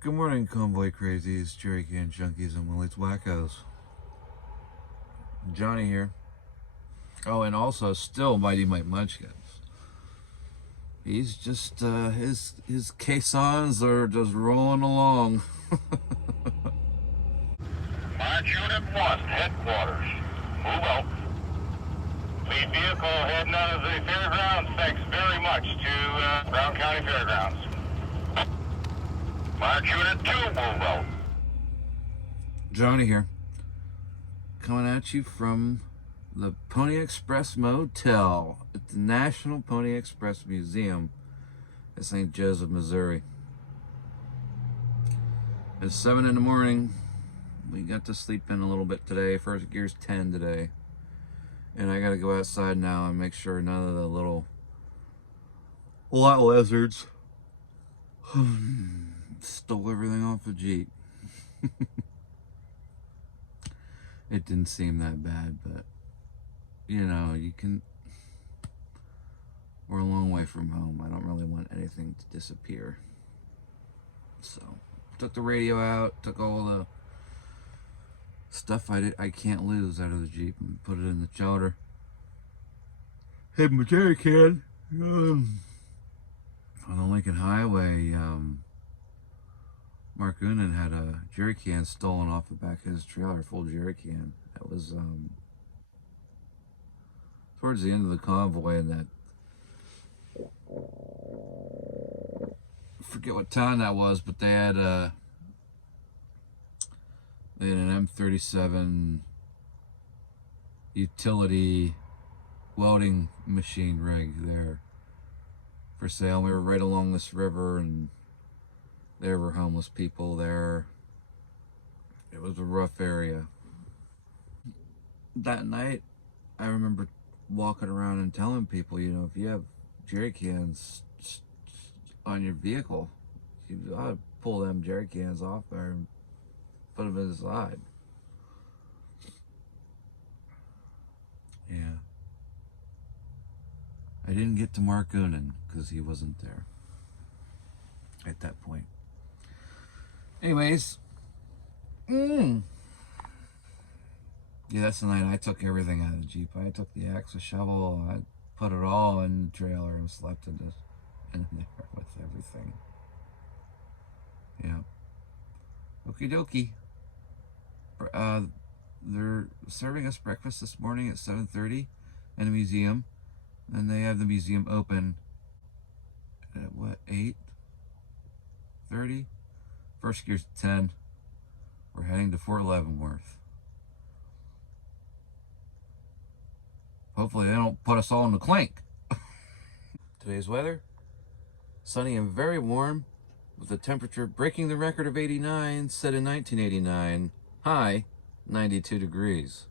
Good morning, Convoy Crazies, Jerry Can Junkies, and Willie's Wackos. Johnny here. Oh, and also still Mighty Mike Munchkins. He's just, his caissons are just rolling along. March Unit 1, headquarters. Move out. Lead vehicle heading out of the fairgrounds. Thanks very much to Brown County Fairgrounds. March Unit 2, move out. Johnny here. Coming at you from the Pony Express Motel at the National Pony Express Museum at St. Joseph, Missouri. It's 7 in the morning. We got to sleep in a little bit today. First gear's 10 today. And I gotta go outside now and make sure none of the little lot lizards stole everything off the Jeep. It didn't seem that bad, but you know, we're a long way from home. I don't really want anything to disappear. So, took the radio out, took all the stuff I can't lose out of the Jeep and put it in the chowder. Hid my jerry can on the Lincoln Highway. Mark Unan had a jerry can stolen off the back of his trailer, full jerry can. That was towards the end of the convoy, and that, I forget what town that was, but they had an M37 utility welding machine rig there for sale. We were right along this river, and there were homeless people there. It was a rough area. That night, I remember walking around and telling people, you know, if you have jerry cans on your vehicle, you ought to pull them jerry cans off there and put them inside. Yeah. I didn't get to Mark Unan because he wasn't there at that point. Anyways, yeah, that's the night I took everything out of the Jeep. I took the axe, a shovel, I put it all in the trailer and slept in there with everything. Yeah. Okie dokie. They're serving us breakfast this morning at 7:30 in the museum. And they have the museum open at what, 8:30? First gear's 10. We're heading to Fort Leavenworth. Hopefully they don't put us all in the clink. Today's weather, sunny and very warm, with the temperature breaking the record of 89 set in 1989, high 92 degrees.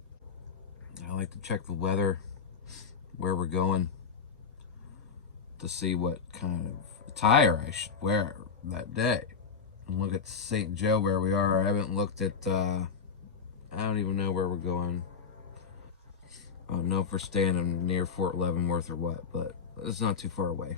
I like to check the weather, where we're going, to see what kind of attire I should wear that day. And look at St. Joe where we are. I haven't looked at, I don't even know where we're going. I don't know if we're staying near Fort Leavenworth or what, but it's not too far away.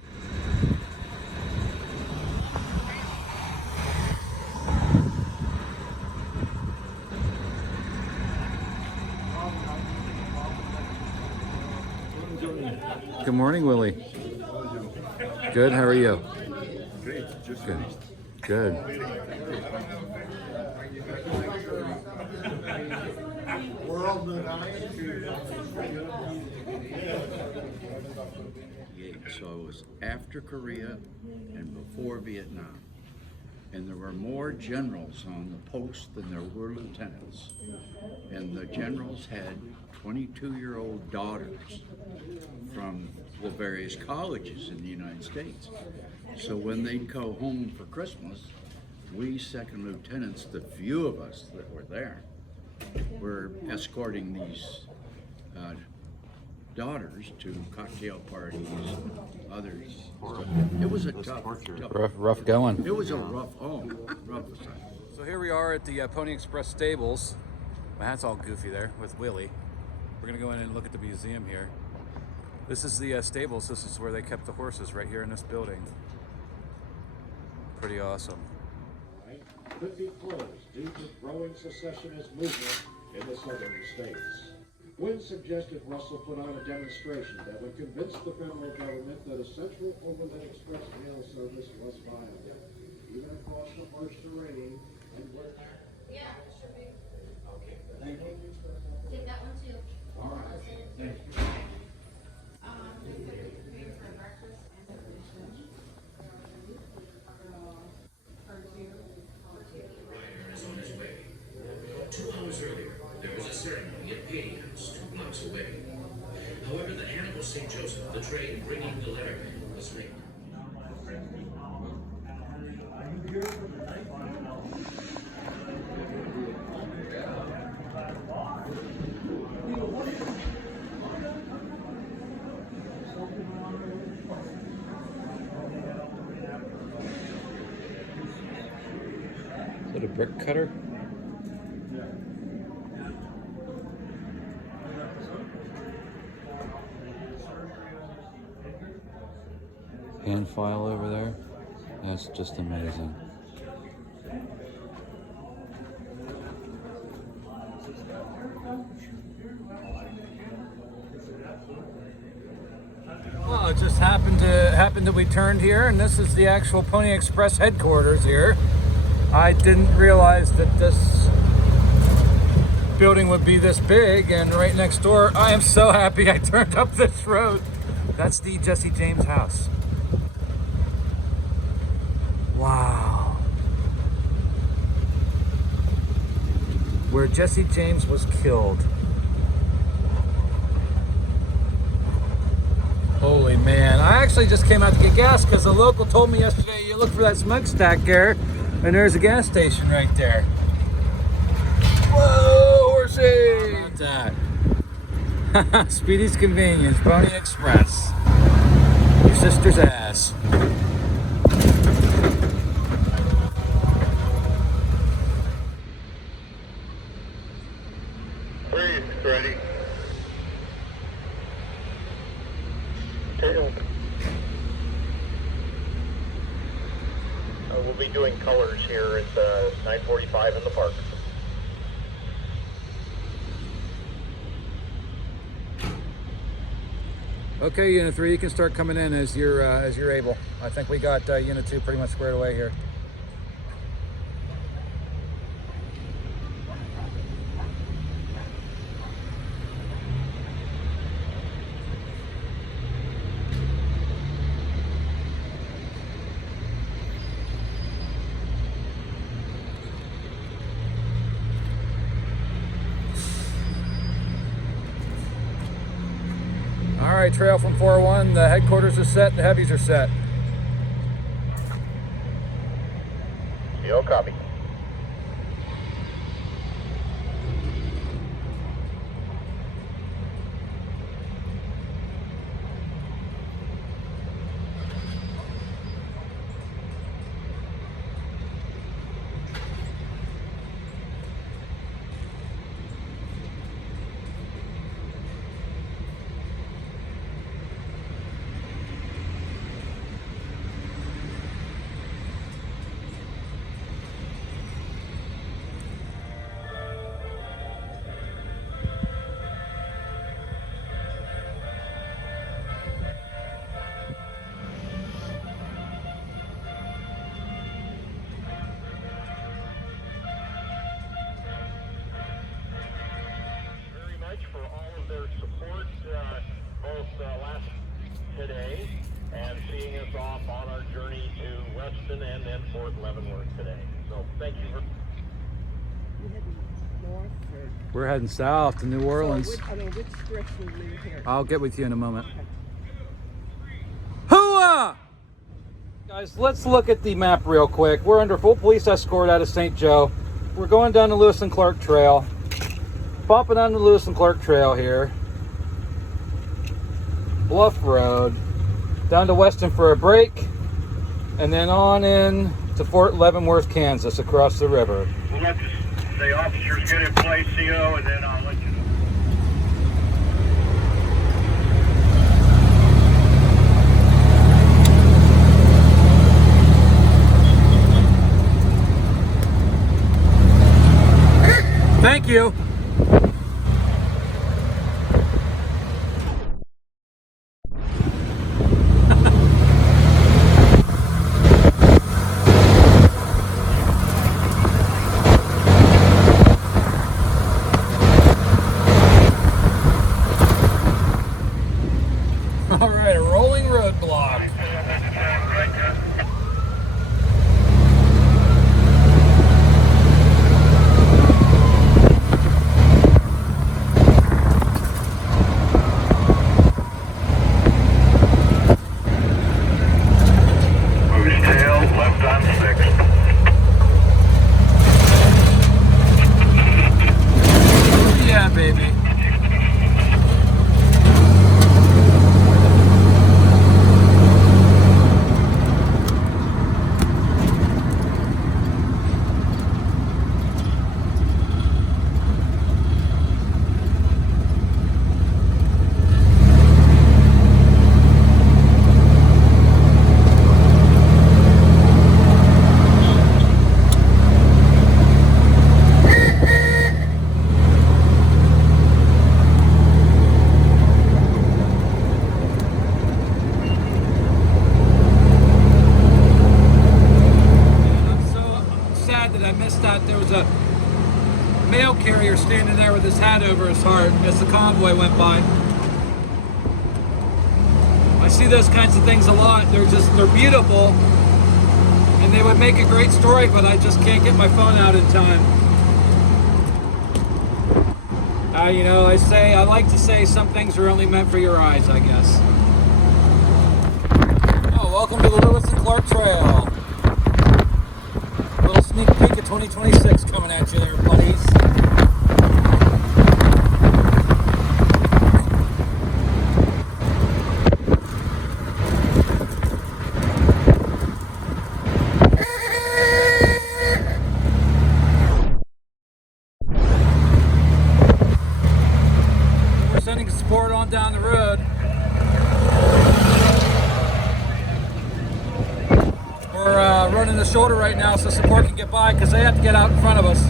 Good morning, Willie. Good, how are you? Great, just Good. finished. Good. So it was after Korea and before Vietnam. And there were more generals on the post than there were lieutenants. And the generals had 22-year-old daughters from the various colleges in the United States. So when they'd go home for Christmas, we second lieutenants, the few of us that were there, were escorting these daughters to cocktail parties, others. It was a tough. Rough going. It was a rough assignment. So here we are at the Pony Express stables. My hat's all goofy there with Willie. We're gonna go in and look at the museum here. This is the stables. This is where they kept the horses, right here in this building. Pretty awesome. could be closed due to growing secessionist movement in the southern states. Wynn suggested Russell put on a demonstration that would convince the federal government that a central overland express mail service was viable, even across the harsh terrain and where... Yeah, it should be. Okay, thank you. Take that one too. All right, thank you. Just put it in for breakfast and Ryder is on his way. 2 hours earlier, there was a ceremony at Beatty House, 2 blocks away. However, the Hannibal St. Joseph, the train bringing the letterman, was late. Is that a brick cutter? Hand file over there. That's just amazing. Well, it just happened that we turned here, and this is the actual Pony Express headquarters here. I didn't realize that this building would be this big, and right next door, I am so happy I turned up this road. That's the Jesse James house. Wow. Where Jesse James was killed. Holy man. I actually just came out to get gas because the local told me yesterday, you look for that smokestack there, and there's a gas station right there. Whoa, horsey! How about that? Speedy's Convenience, Pony Express. Your sister's ass. Breathe, ready. Tail. We'll be doing colors here at 9:45 in the park. Okay, Unit 3, you can start coming in as you're able. I think we got Unit 2 pretty much squared away here. All right, trail from 401. The headquarters is set. The heavies are set. Yo, copy. For all of their support, both last today and seeing us off on our journey to Weston and then Fort Leavenworth today. So thank you for. You heading north or? We're heading south to New Orleans. So which direction will we leave here? I'll get with you in a moment. Okay. Hooah! Guys, let's look at the map real quick. We're under full police escort out of St. Joe. We're going down the Lewis and Clark Trail. Bumping on the Lewis and Clark Trail here. Bluff Road. Down to Weston for a break. And then on in to Fort Leavenworth, Kansas, across the river. We'll let the officers get in place, CO, and then I'll let you know. you. All right, a rolling roadblock. Moose tail, left on 6th. Yeah, baby. That I missed out. There was a mail carrier standing there with his hat over his heart as the convoy went by. I see those kinds of things a lot. They're beautiful and they would make a great story, but I just can't get my phone out in time. You know, I like to say some things are only meant for your eyes, I guess. Oh, welcome to the Lewis and Clark Trail. Little sneak peek of 2026 coming at you there, buddies. We're sending support on down the road. We're running the shoulder right now so support can get by because they have to get out in front of us.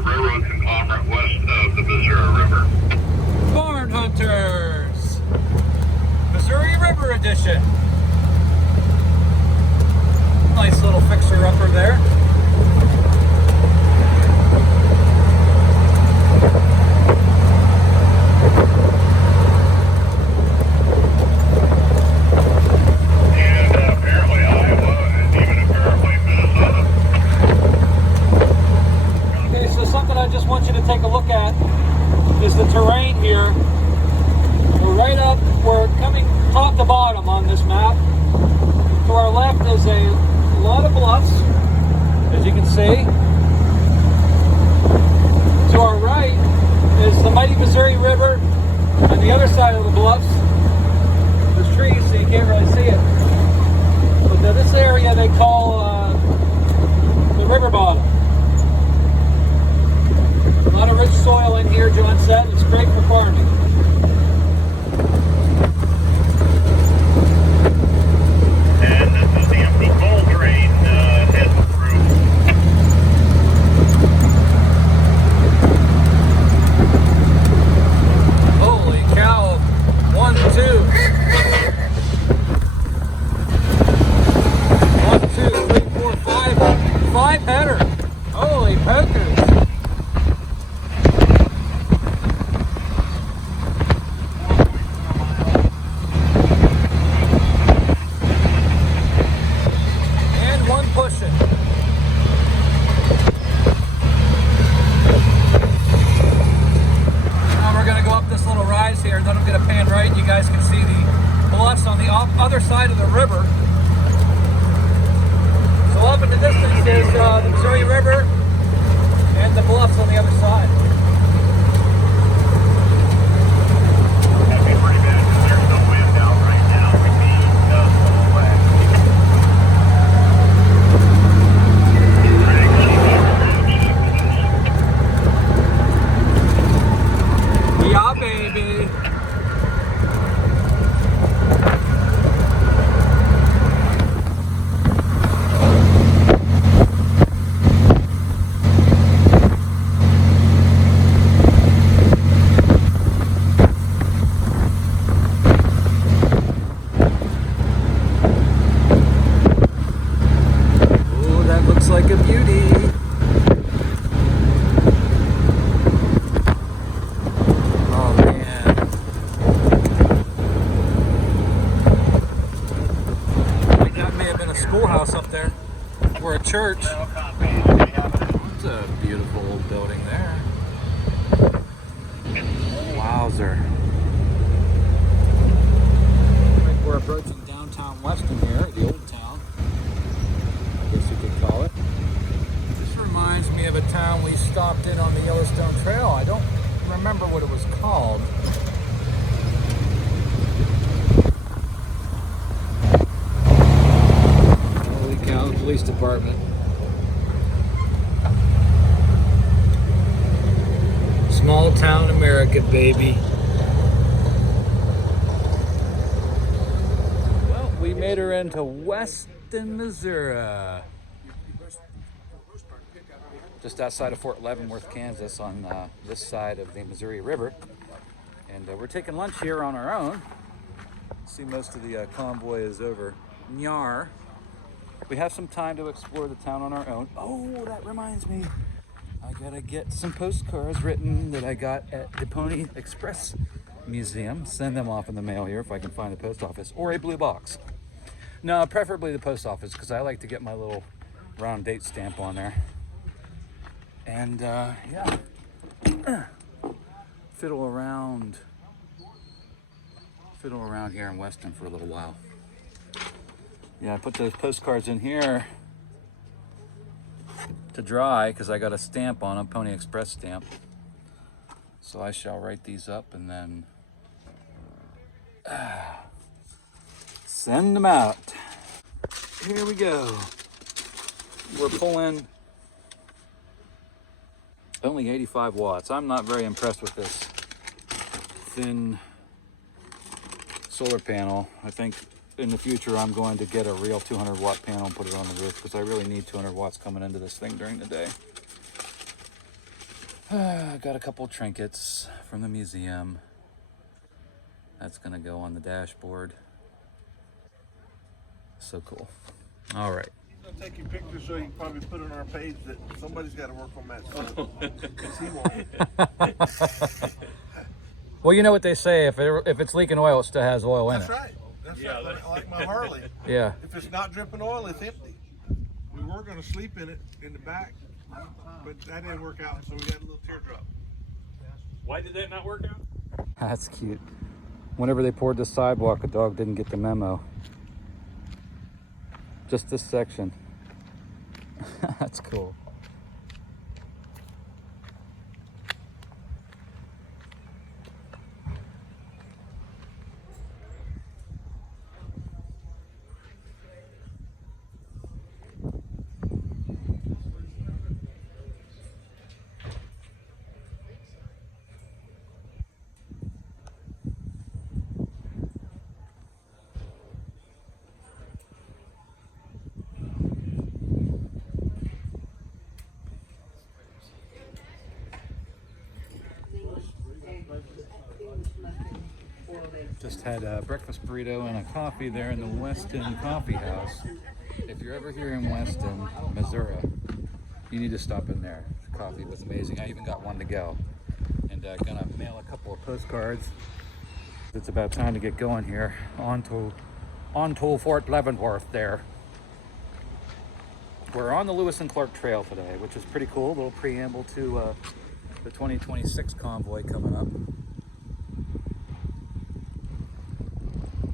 Railroad conglomerate west of the Missouri River. Barn Hunters, Missouri River Edition. Nice little fixer-upper there. And apparently Iowa and even apparently Minnesota. Okay, so something I just want you to take a look at is the terrain here. We're coming top to bottom on this map. To our left is a lot of bluffs, as you can see. To our right is the mighty Missouri River. On the other side of the bluffs, there's trees, so you can't really see it. But this area they call the river bottom. A lot of rich soil in here, John said. It's great for farming. And this is the empty coal train heading through. And it was the first railroad west of the Missouri River and Cattle farmers and the grain farmers loved it. And sooner or later the Axis got dropped and the Topeka got dropped. And pushing. Now we're gonna go up this little rise here, then I'm gonna pan right and you guys can see the bluffs on the other side of the river. So up in the distance is the Missouri River and the bluffs on the other side. That'd be pretty bad because there's no wind out right now. We'd be full wet. Yeah, baby. Oh, that looks like a beauty. Oh man. I think that may have been a schoolhouse up there. Or a church. It's a beautiful old building there. Wowzer. I think we're approaching downtown Weston here, the old town. I guess you could call it. This reminds me of a town we stopped in on the Yellowstone Trail. I don't remember what it was called. Holy cow, police department. Small town America, baby. Well, we made her into Weston, Missouri. Just outside of Fort Leavenworth, Kansas, on this side of the Missouri River. And we're taking lunch here on our own. See, most of the convoy is over Nyar. We have some time to explore the town on our own. Oh, that reminds me. I gotta get some postcards written that I got at the Pony Express Museum. Send them off in the mail here if I can find the post office. Or a blue box. No, preferably the post office because I like to get my little round date stamp on there. And yeah, fiddle around here in Weston for a little while. Yeah, I put those postcards in here to dry because I got a stamp on them, Pony Express stamp. So I shall write these up and then send them out. Here we go. We're pulling only 85 watts. I'm not very impressed with this thin solar panel. I think in the future I'm going to get a real 200 watt panel and put it on the roof because I really need 200 watts coming into this thing during the day. I got a couple trinkets from the museum. That's gonna go on the dashboard. So cool. All right. I'll take your picture so you can probably put it on our page that somebody's got to work on that stuff. 'Cause he won't. Well, you know what they say, if it's leaking oil, it still has oil in That's it. right. That's right. Like my Harley. Yeah. If it's not dripping oil, it's empty. We were going to sleep in it in the back, but that didn't work out, so we got a little teardrop. Why did that not work out? That's cute. Whenever they poured the sidewalk, a dog didn't get the memo. Just this section. That's cool. Just had a breakfast burrito and a coffee there in the Weston Coffee House. If you're ever here in Weston, Missouri, you need to stop in there. The coffee was amazing. I even got one to go. And gonna mail a couple of postcards. It's about time to get going here. On to Fort Leavenworth there. We're on the Lewis and Clark Trail today, which is pretty cool. A little preamble to the 2026 convoy coming up.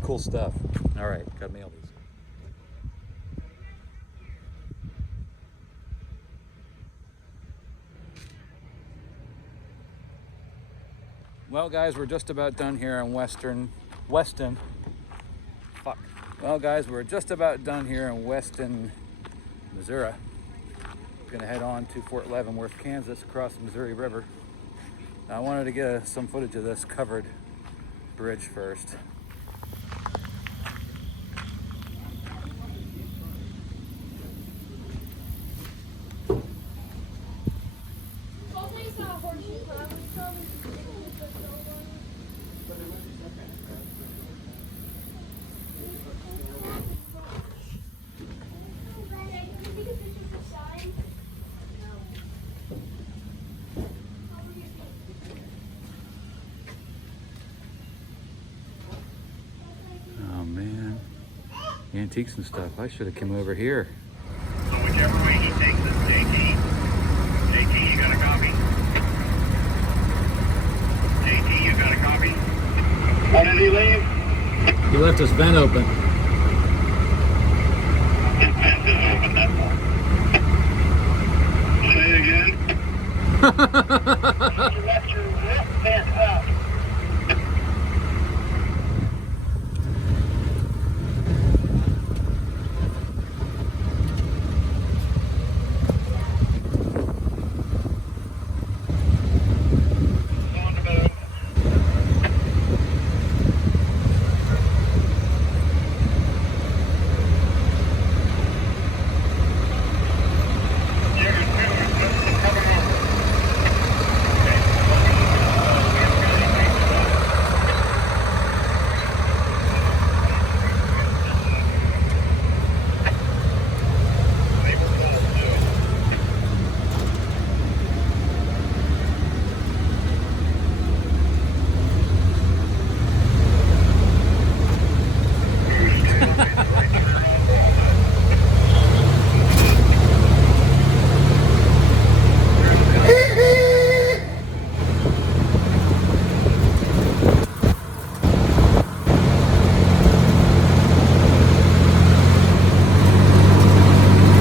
Cool stuff. All right, gotta mail these. Well, guys, we're just about done here in Weston. Well, guys, we're just about done here in Weston, Missouri. We're gonna head on to Fort Leavenworth, Kansas, across the Missouri River. Now, I wanted to get some footage of this covered bridge first. Oh man, antiques and stuff. I should have come over here. So whichever way he takes it, JT, you got a copy? JT, you got a copy? Why did he leave? He left his vent open. His vent is open, that's all. Say it again. You left your vent up.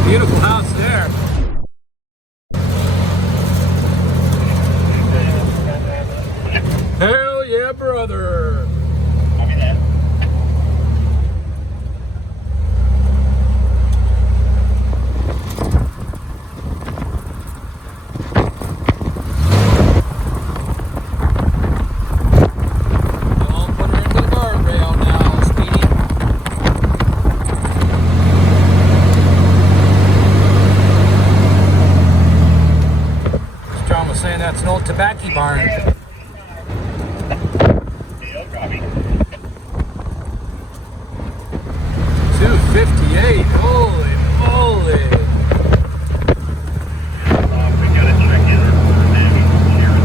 Beautiful house there. Hell yeah, brother. Copy that. Don't put her into the guardrail now, Speedy. John was saying that's an old tobacco barn. Deal, copy. 258. Holy moly. We gotta check in our damage here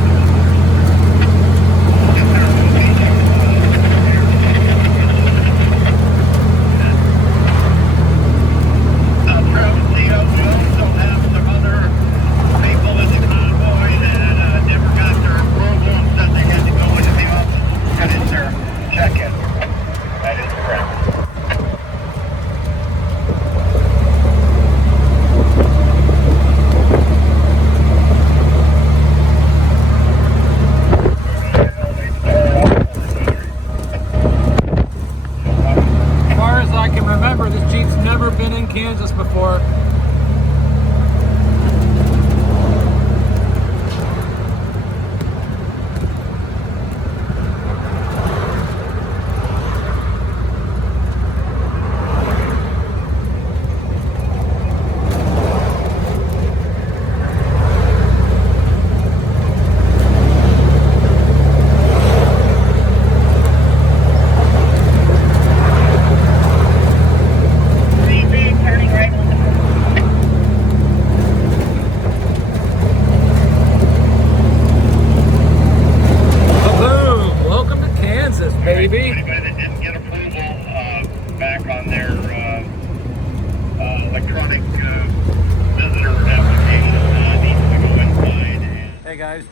at Travis, we also have some other people in the convoy that never got their approval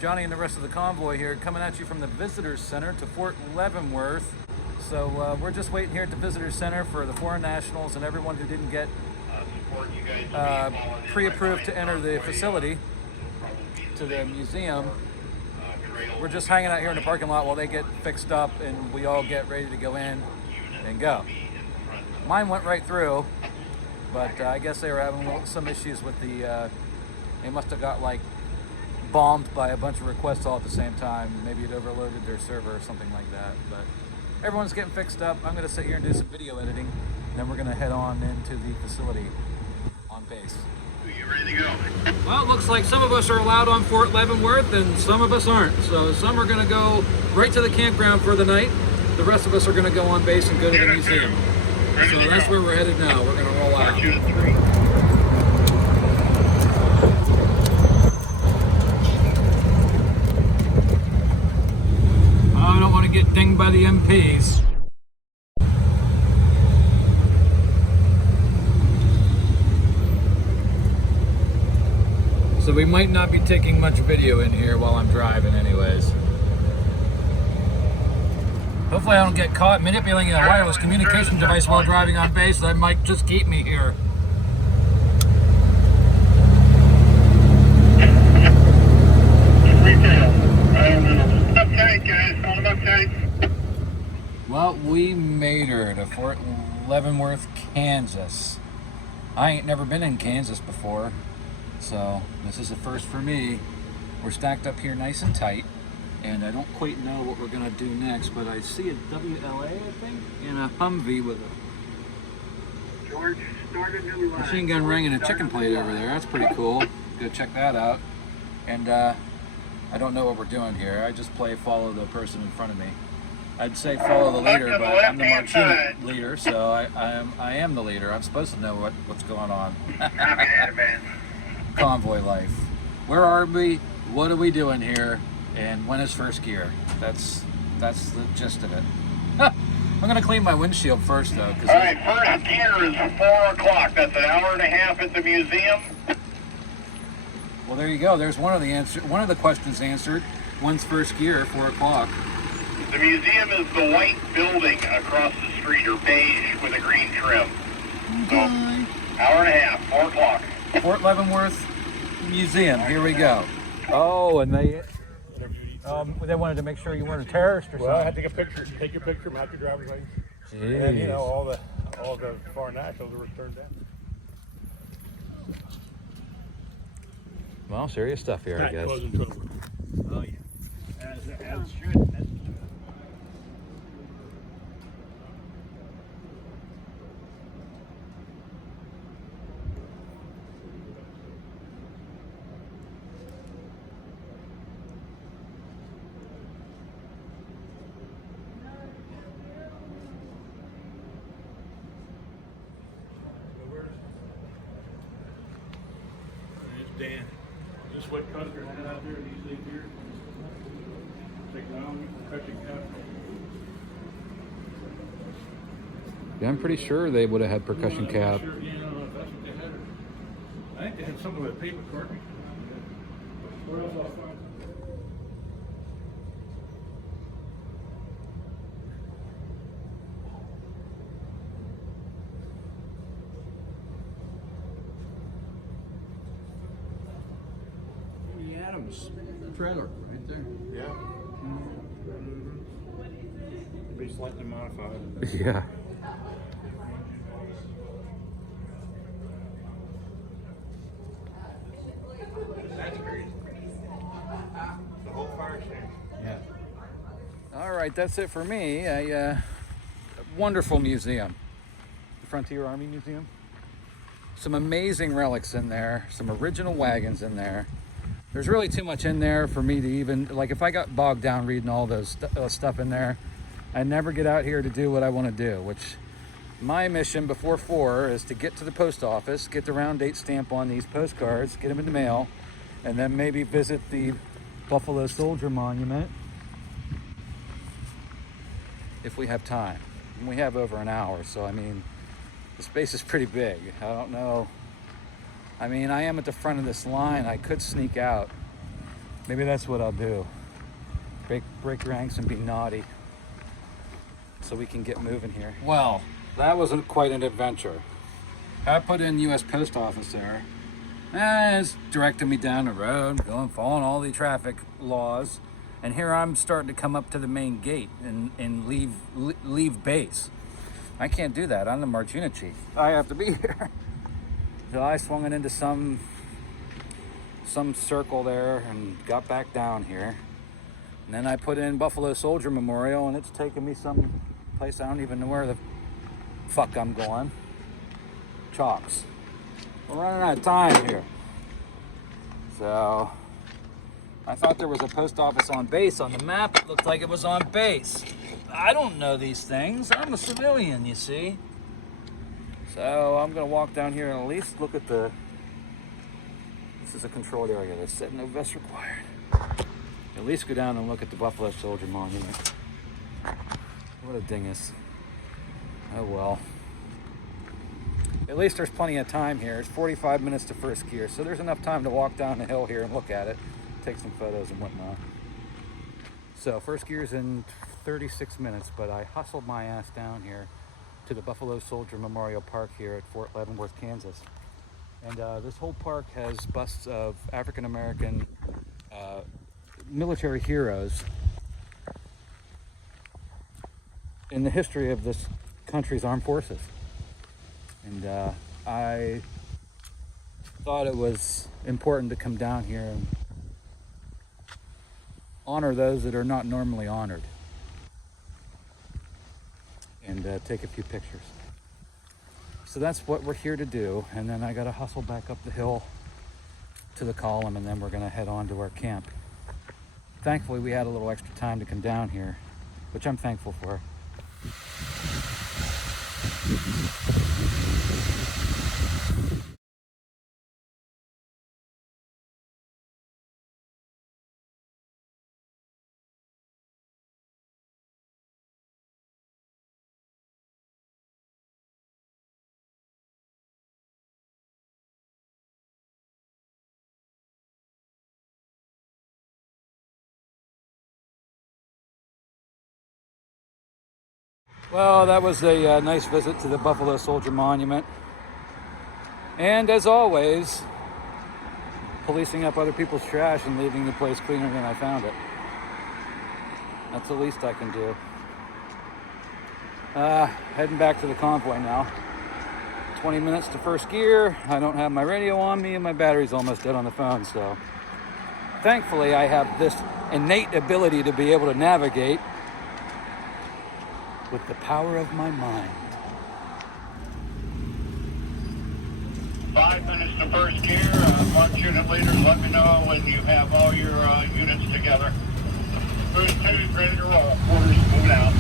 Johnny and the rest of the convoy here, coming at you from the Visitors Center to Fort Leavenworth. So we're just waiting here at the Visitors Center for the foreign nationals and everyone who didn't get pre-approved to enter the facility, to the museum. We're just hanging out here in the parking lot while they get fixed up and we all get ready to go in and go. Mine went right through, but I guess they were having some issues with the, they must have got like bombed by a bunch of requests all at the same time. Maybe it overloaded their server or something like that, but everyone's getting fixed up. I'm gonna sit here and do some video editing, and then we're gonna head on into the facility on base. You ready to go? Well, it looks like some of us are allowed on Fort Leavenworth and some of us aren't. So some are going to go right to the campground for the night. The rest of us are going to go on base and go to the museum. So that's where we're headed now. We're going to roll out. I don't want to get dinged by the MPs. So we might not be taking much video in here while I'm driving anyways. Hopefully I don't get caught manipulating a wireless communication device while driving on base. That might just keep me here. Uptight, guys. Hold them uptight. Well, we made her to Fort Leavenworth, Kansas. I ain't never been in Kansas before. So this is a first for me. We're stacked up here nice and tight, and I don't quite know what we're gonna do next, but I see a WLA, I think, and a Humvee with a George, start a new line. machine gun ring and a chicken plate over there. That's pretty cool. Go check that out. And I don't know what we're doing here. I just play follow the person in front of me. I'd say follow the leader, but I'm the marching leader, so I am the leader. I'm supposed to know what's going on. Convoy life. Where are we? What are we doing here? And when is first gear? That's the gist of it. I'm gonna clean my windshield first though. All right, first gear is 4 o'clock. That's an hour and a half at the museum. Well, there you go. There's one of the questions answered. When's first gear? 4 o'clock. The museum is the white building across the street, or beige with a green trim. So, hour and a half, 4 o'clock. Fort Leavenworth Museum. Here we go. Oh, and they wanted to make sure you weren't a terrorist or Well, I had something. to take a picture. Take your picture, mount your driver's license. Jeez. And you know all the foreign nationals were turned down. Well, serious stuff here, I guess. Closing trouble. Oh, yeah. As should. It's Dan. Just what Custer had out there, these things here. Technology, percussion cap. Yeah, I'm pretty sure they would have had percussion cap. Sure, you know, if that's what they had. I think they had something with a paper carton. Where else I'll find? Adams trailer right there. Yeah. It'd be slightly modified. Yeah. That's crazy. The whole fire station. Yeah. All right, that's it for me. A wonderful museum, the Frontier Army Museum. Some amazing relics in there, some original wagons in there. There's really too much in there for me to even, like if I got bogged down reading all those stuff in there, I never get out here to do what I want to do, which my mission before 4 is to get to the post office, get the round date stamp on these postcards, get them in the mail, and then maybe visit the Buffalo Soldier Monument if we have time. And we have over an hour, so I mean, the space is pretty big. I don't know. I mean, I am at the front of this line. I could sneak out Maybe that's what I'll do. Break ranks and be naughty so we can get moving here. Well, that wasn't quite an adventure. I put in U.S. Post Office there. It's directing me down the road, following all the traffic laws. And here I'm starting to come up to the main gate and leave base. I can't do that. I'm the March Unit Chief. I have to be here. So I swung it into some circle there and got back down here. And then I put in Buffalo Soldier Memorial, and it's taking me some place I don't even know where the fuck I'm going. Chalks. We're running out of time here. So I thought there was a post office on base. On the map, it looked like it was on base. I don't know these things. I'm a civilian, you see. So I'm gonna walk down here and at least look at this is a controlled area. They said no vest required. At least go down and look at the Buffalo Soldier Monument. What a dingus. Oh well. At least there's plenty of time here. It's 45 minutes to first gear, so there's enough time to walk down the hill here and look at it, take some photos and whatnot. So first gear's in 36 minutes, but I hustled my ass down here to the Buffalo Soldier Memorial Park here at Fort Leavenworth, Kansas. And this whole park has busts of African-American military heroes in the history of this country's armed forces. And I thought it was important to come down here and honor those that are not normally honored and take a few pictures. So that's what we're here to do. And then I got to hustle back up the hill to the column, and then we're going to head on to our camp. Thankfully, we had a little extra time to come down here, which I'm thankful for. Well, that was a nice visit to the Buffalo Soldier Monument. And as always, policing up other people's trash and leaving the place cleaner than I found it. That's the least I can do. Heading back to the convoy now. 20 minutes to first gear. I don't have my radio on me and my battery's almost dead on the phone, so thankfully I have this innate ability to be able to navigate with the power of my mind. 5 minutes to first gear. March unit leaders, let me know when you have all your units together. Boost 2 is ready to roll. Quarters moving out.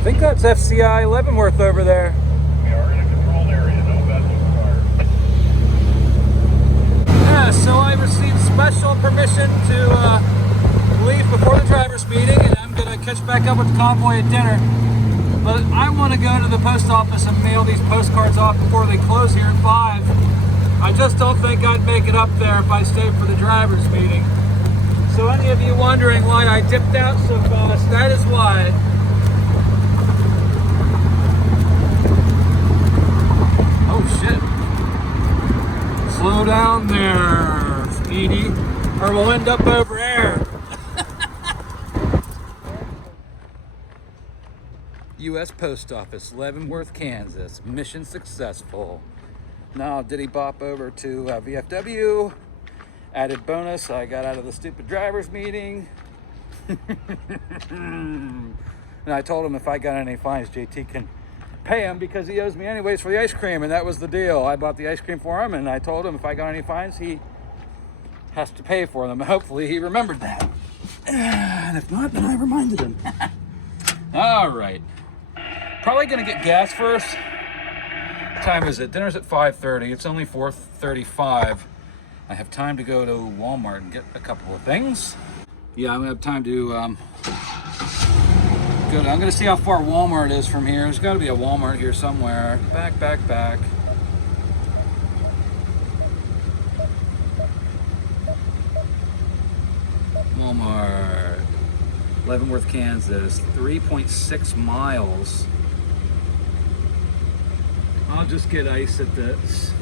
I think that's FCI Leavenworth over there. We are in a controlled area, no vest required. Yeah, so I received special permission to leave before the driver's meeting, and I'm going to catch back up with the convoy at dinner. But I want to go to the post office and mail these postcards off before they close here at 5. I just don't think I'd make it up there if I stayed for the driver's meeting. So any of you wondering why I dipped out so fast, that is why. Oh shit. Slow down there. Edie, or we'll end up over there. U.S. Post Office, Leavenworth, Kansas. Mission successful. Now, did he bop over to VFW? Added bonus, I got out of the stupid driver's meeting. And I told him if I got any fines, JT can pay him because he owes me anyways for the ice cream, and that was the deal. I bought the ice cream for him, and I told him if I got any fines, he has to pay for them. Hopefully he remembered that. And if not, then I reminded him. All right. Probably gonna get gas first. What time is it? Dinner's at 5:30. It's only 4:35. I have time to go to Walmart and get a couple of things. Yeah, I'm gonna have time to I'm gonna see how far Walmart is from here. There's gotta be a Walmart here somewhere. Back. Walmart. Leavenworth, Kansas. 3.6 miles. I'll just get ice at this.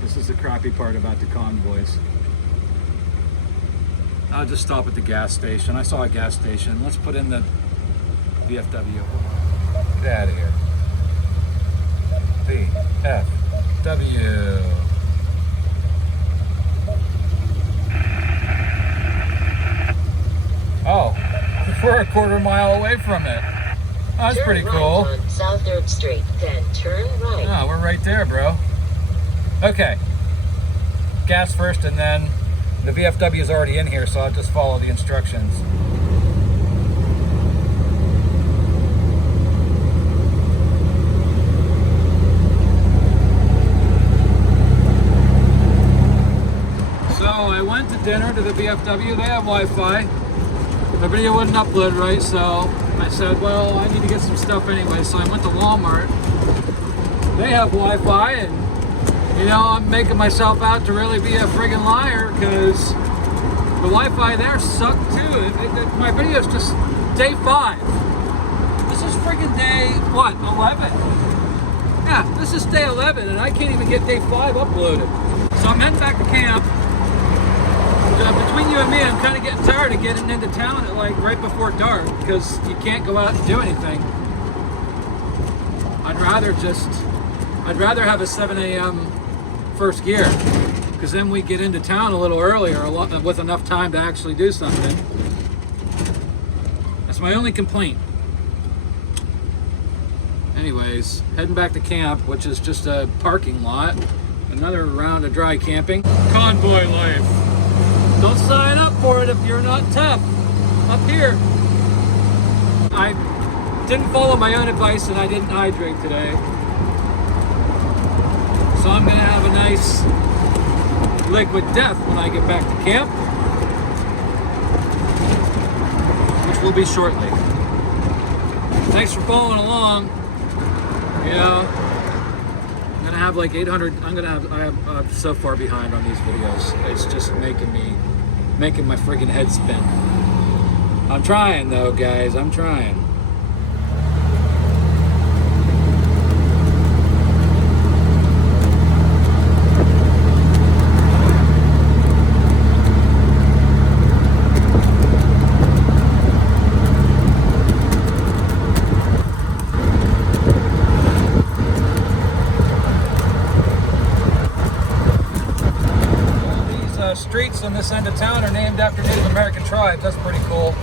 This is the crappy part about the convoys. I'll just stop at the gas station. I saw a gas station. Let's put in the VFW. Get out of here. VFW. Oh, we're a quarter mile away from it. Oh, that's pretty cool. Turn right on South 3rd Street, then turn right. Oh, we're right there, bro. Okay. Gas first, and then the VFW is already in here, so I'll just follow the instructions. So I went to dinner to the VFW. They have Wi-Fi. The video wouldn't upload right, so I said, well, I need to get some stuff anyway. So I went to Walmart. They have Wi-Fi, and you know, I'm making myself out to really be a friggin' liar because the Wi-Fi there sucked too. My video's just day 5. This is friggin' day, what, 11? Yeah, this is day 11 and I can't even get day 5 uploaded. So I'm heading back to camp. Between you and me, I'm kind of getting tired of getting into town at like right before dark because you can't go out and do anything. I'd rather have a 7 a.m. first gear, because then we get into town a little earlier, with enough time to actually do something. That's my only complaint. Anyways, heading back to camp, which is just a parking lot. Another round of dry camping. Convoy life. Don't sign up for it if you're not tough. Up here. I didn't follow my own advice and I didn't hydrate today. So I'm gonna have a nice liquid death when I get back to camp, which will be shortly. Thanks for following along. You know, I'm gonna have like 800. I'm so far behind on these videos. It's just making my friggin' head spin. I'm trying though, guys. I'm trying. Streets on this end of town are named after Native American tribes. That's pretty cool.